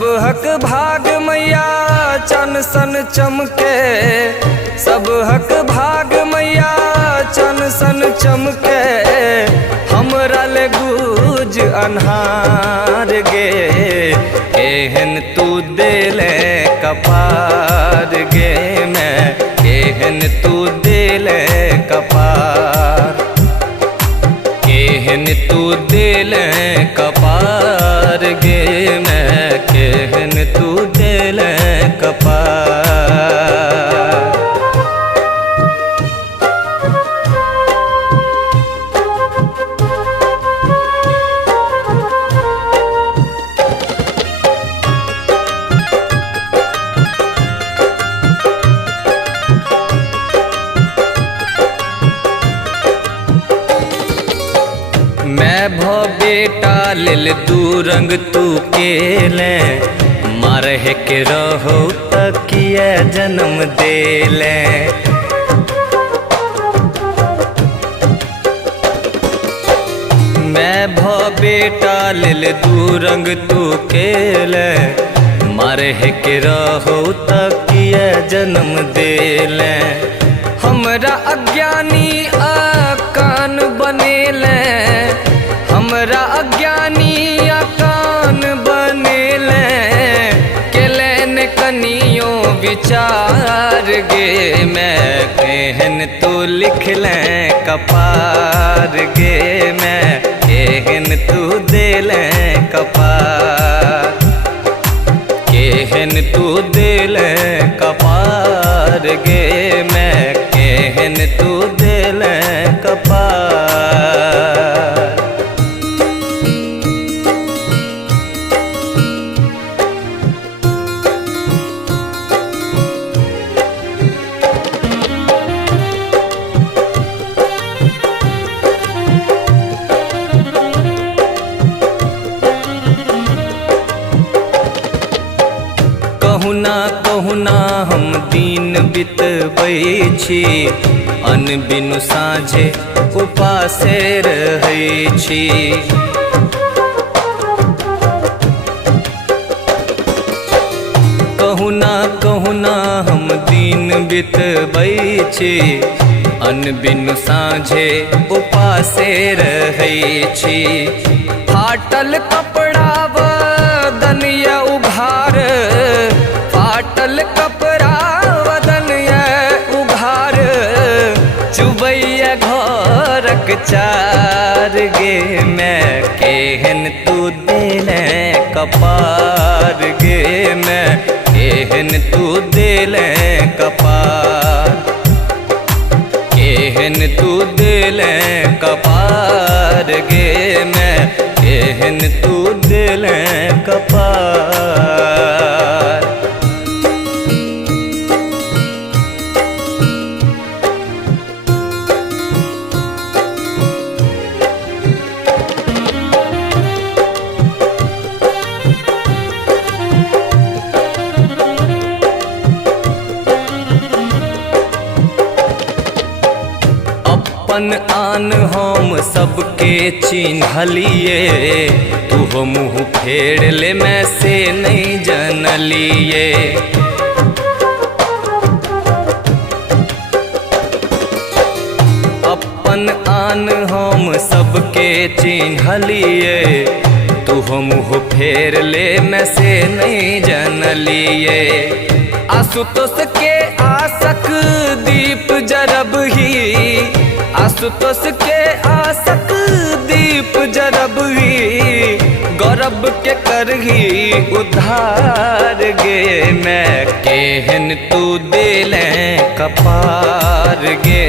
सब हक भाग मैया चन सन चमके, सब हक भाग मैया चन सन चमके, हमरा ले गूंज अन्हार गे, केहन तू देले कपार गे मैं, केहन तू देले कपार, केहन तू देले कपार गे मैं, केहन तू देले कपार। मैं भो बेटा लेल दू रंग तू केले, मारहे के रहो तकिया जन्म देले। मैं भो बेटा लेल दू रंग तू केले, मारहे के रहो तकिया जन्म देले। हमरा अज्ञानी कान बनेले, हमरा अज्ञानी कान बनेले, केलेन कनियो विचार गे मैं, केहन तू लिख ले कपार गे मैं, केहन तू देले कपार, केहन तू देले कपार गे मैं, केहन तू देले कपार। कहुना हम दिन बितबै छी, अन्न बिनु साँझे उपासे रहै छी। कहुना हम दिन बितबै छी, अन्न बिनु साँझे उपासे रहै छी। फाटल कपड़ा बदन या उघार, फाटल कपड़ा बदन या उघार, चुबैया घरक चार गे मैं, केहन तू देले कपार गे मैं, केहन तू देले कपार, केहन तू देले कपार गे मैं, केहन तू देले कपार। अपन आन हम सबके चिन्हलिए, तू मुँह फेर ले मैं से नहीं जनलिए। अपन आन हम सबके चिन्हलिए, तू मुँह फेर ले मैं से नहीं जनलिए। आशुतोष के आसक दीप जरब ही, आशुतोष के आसक दीप जरब ही, गौरव के करही उद्धार गे मैं, केहन तू देले कपार गे